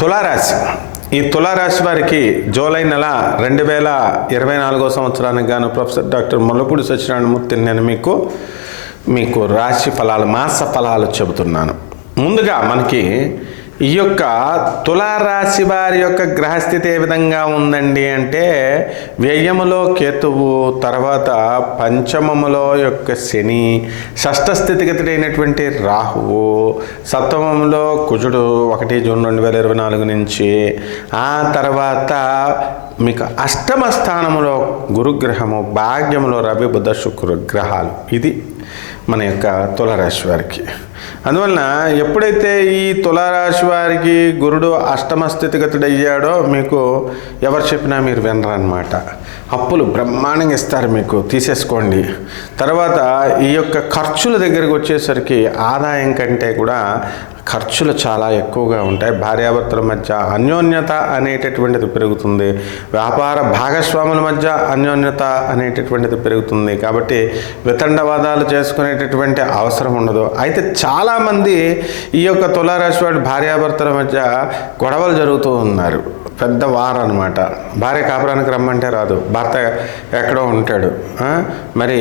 తులారాశి. ఈ తులారాశి వారికి జూలై నెల 2024 సంవత్సరానికి గాను ప్రొఫెసర్ డాక్టర్ ముల్లపూడి సత్యనారాయణమూర్తిని నేను మీకు రాశి ఫలాలు, మాస ఫలాలు చెబుతున్నాను. ముందుగా మనకి ఈ యొక్క తులారాశి వారి యొక్క గ్రహస్థితి ఏ విధంగా ఉందండి అంటే, వ్యయములో కేతువు, తర్వాత పంచమములో యొక్క శని, షష్ఠ స్థితిగతుడైనటువంటి రాహువు, సప్తమంలో కుజుడు 1 జూన్ 2024 నుంచి, ఆ తర్వాత మీకు అష్టమ స్థానంలో గురుగ్రహము, భాగ్యములో రవి బుధ శుక్ర గ్రహాలు. ఇది మన యొక్క తులారాశి వారికి. అందువలన ఎప్పుడైతే ఈ తులారాశి వారికి గురుడు అష్టమ స్థితిగతుడయ్యాడో మీకు ఎవరు చెప్పినా మీరు వినరన్నమాట. అప్పులు బ్రహ్మాండంగా ఇస్తారు, మీకు తీసేసుకోండి. తర్వాత ఈ యొక్క ఖర్చుల దగ్గరికి వచ్చేసరికి ఆదాయం కంటే కూడా ఖర్చులు చాలా ఎక్కువగా ఉంటాయి. భార్యాభర్తల మధ్య అన్యోన్యత అనేటటువంటిది పెరుగుతుంది. వ్యాపార భాగస్వాముల మధ్య అన్యోన్యత అనేటటువంటిది పెరుగుతుంది. కాబట్టి వితండవాదాలు చేసుకునేటటువంటి అవసరం ఉండదు. అయితే చాలామంది ఈ యొక్క తులారాశి వాడు భార్యాభర్తల మధ్య గొడవలు జరుగుతూ ఉన్నారు. పెద్ద వారు అనమాట. భార్య కాపురానికి రమ్మంటే రాదు, భర్త ఎక్కడో ఉంటాడు. మరి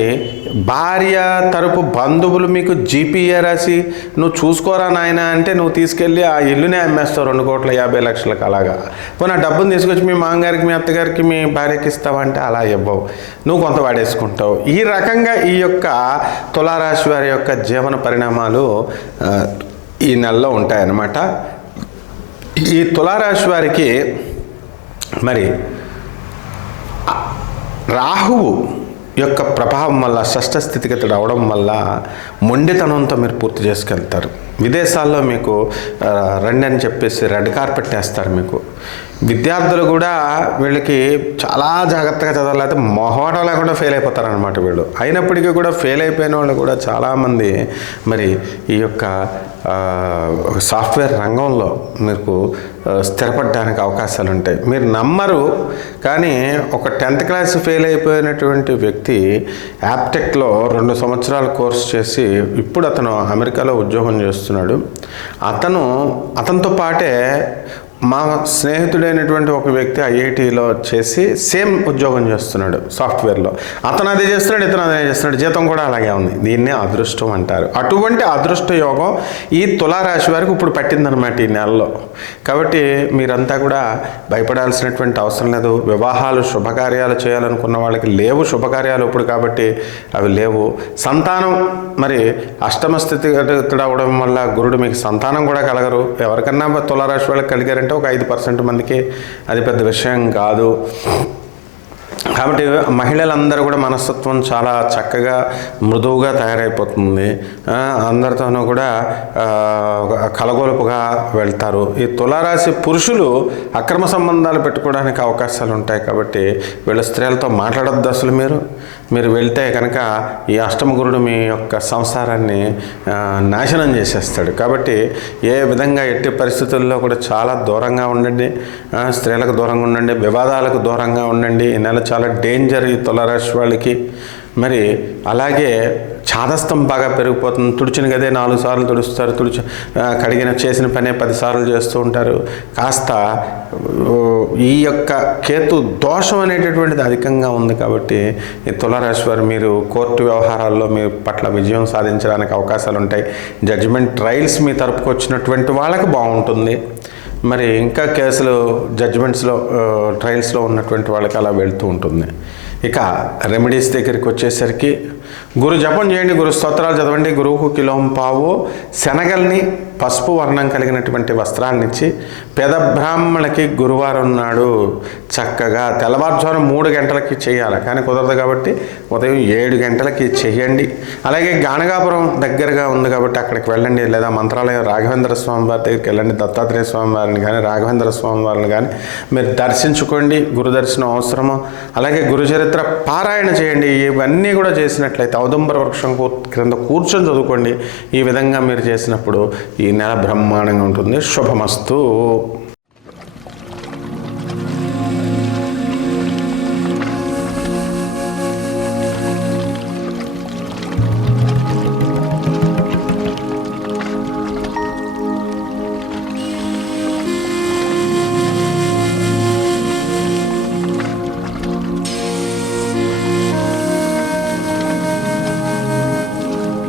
భార్య తరపు బంధువులు మీకు జీపీఏ రాసి నువ్వు చూసుకోరా నాయన అంటే నువ్వు తీసుకెళ్ళి ఆ ఇల్లునే అమ్మేస్తావు 2,50,00,000 అలాగా. పోనీ ఆ డబ్బును తీసుకొచ్చి మీ మామగారికి, మీ అత్తగారికి, మీ భార్యకి ఇస్తావంటే అలా ఇవ్వవు, నువ్వు కొంత వాడేసుకుంటావు. ఈ రకంగా ఈ యొక్క తులారాశి వారి యొక్క జీవన పరిణామాలు ఈ నెలలో ఉంటాయన్నమాట. ఈ తులారాశి వారికి మరి రాహువు యొక్క ప్రభావం వల్ల, షష్ఠ స్థితిగతుడు అవడం వల్ల మొండితనంతో మీరు పూర్తి చేసుకెళ్తారు. విదేశాల్లో మీకు రండి అని చెప్పేసి రెడ్ కార్పెట్ వేస్తారు మీకు. విద్యార్థులు కూడా వీళ్ళకి చాలా జాగ్రత్తగా చదవాలి, అయితే మొహోటం లేకుండా ఫెయిల్ అయిపోతారనమాట వీళ్ళు. అయినప్పటికీ కూడా ఫెయిల్ అయిపోయిన వాళ్ళు కూడా చాలామంది మరి ఈ యొక్క సాఫ్ట్వేర్ రంగంలో మీకు స్థిరపడడానికి అవకాశాలు ఉంటాయి. మీరు నమ్మరు, కానీ ఒక 10th క్లాస్ ఫెయిల్ అయిపోయినటువంటి వ్యక్తి యాప్టెక్లో 2 సంవత్సరాల కోర్సు చేసి ఇప్పుడు అతను అమెరికాలో ఉద్యోగం చేస్తున్నాడు. అతనితో పాటే మా స్నేహితుడైనటువంటి ఒక వ్యక్తి ఐఐటిలో చేసి సేమ్ ఉద్యోగం చేస్తున్నాడు సాఫ్ట్వేర్లో. అతను అదే చేస్తున్నాడు, ఇతను అదే చేస్తున్నాడు, జీతం కూడా అలాగే ఉంది. దీన్నే అదృష్టం అంటారు. అటువంటి అదృష్ట యోగం ఈ తులారాశి వారికి ఇప్పుడు పట్టిందనమాట ఈ నెలలో. కాబట్టి మీరంతా కూడా భయపడాల్సినటువంటి అవసరం లేదు. వివాహాలు, శుభకార్యాలు చేయాలనుకున్న వాళ్ళకి లేవు శుభకార్యాలు ఇప్పుడు, కాబట్టి అవి లేవు. సంతానం మరి అష్టమ స్థితి అవడం వల్ల గురుడు మీకు సంతానం కూడా కలగరు. ఎవరికన్నా తులారాశి వాళ్ళకి కలిగారంటే ఒక 5% మందికి అది పెద్ద విషయం కాదు. కాబట్టి మహిళలందరూ కూడా మనస్తత్వం చాలా చక్కగా మృదువుగా తయారైపోతుంది. అందరితోనూ కూడా కలగొలుపుగా వెళ్తారు. ఈ తులారాశి పురుషులు అక్రమ సంబంధాలు పెట్టుకోవడానికి అవకాశాలు ఉంటాయి. కాబట్టి వీళ్ళ స్త్రీలతో మాట్లాడొద్దు అసలు. మీరు వెళ్తే కనుక ఈ అష్టమ గురుడు మీ యొక్క సంసారాన్ని నాశనం చేసేస్తాడు. కాబట్టి ఏ విధంగా ఎట్టి పరిస్థితుల్లో కూడా చాలా దూరంగా ఉండండి. స్త్రీలకు దూరంగా ఉండండి, వివాదాలకు దూరంగా ఉండండి. ఈ నెల చాలా డేంజర్ ఈ తులారాశి వాళ్ళకి. మరి అలాగే చాదస్తం బాగా పెరిగిపోతుంది. తుడిచిన గదే 4 సార్లు తుడుస్తారు, చేసిన పనే 10 సార్లు చేస్తూ ఉంటారు. కాస్త ఈ యొక్క కేతు దోషం అనేటటువంటిది అధికంగా ఉంది. కాబట్టి ఈ తులారాశి వారు మీరు కోర్టు వ్యవహారాల్లో మీ పట్ల విజయం సాధించడానికి అవకాశాలు ఉంటాయి. జడ్జిమెంట్ ట్రయల్స్ మీ తరపుకు వచ్చినటువంటి వాళ్ళకి బాగుంటుంది. మరి ఇంకా కేసులు జడ్జిమెంట్స్లో, ట్రయల్స్లో ఉన్నటువంటి వాళ్ళకి అలా వెళ్తూ ఉంటుంది. ఇక రెమెడీస్ దగ్గరికి వచ్చేసరికి గురు జపం చేయండి, గురు స్తోత్రాలు చదవండి. గురువుకు కిలోంపావు శనగల్ని పసుపు వర్ణం కలిగినటువంటి వస్త్రాలనిచ్చి, పేద బ్రాహ్మణులకి గురువారం నాడు చక్కగా తెల్లవారుజామున 3 గంటలకి చేయాలి. కానీ కుదరదు కాబట్టి ఉదయం 7 గంటలకి చేయండి. అలాగే గానగాపురం దగ్గరగా ఉంది కాబట్టి అక్కడికి వెళ్ళండి. లేదా మంత్రాలయం రాఘవేంద్ర స్వామి వారి దగ్గరికి వెళ్ళండి. దత్తాత్రేయ స్వామి వారిని కానీ, రాఘవేంద్ర స్వామి వారిని కానీ మీరు దర్శించుకోండి. గురు దర్శనం అవసరము. అలాగే గురుచరిత్ర పారాయణ చేయండి. ఇవన్నీ కూడా చేసినట్లయితే ఔదుంబర వృక్షం క్రింద కూర్చొని చదువుకోండి. ఈ విధంగా మీరు చేసినప్పుడు ఈ నెల బ్రహ్మాండంగా ఉంటుంది. శుభమస్తు.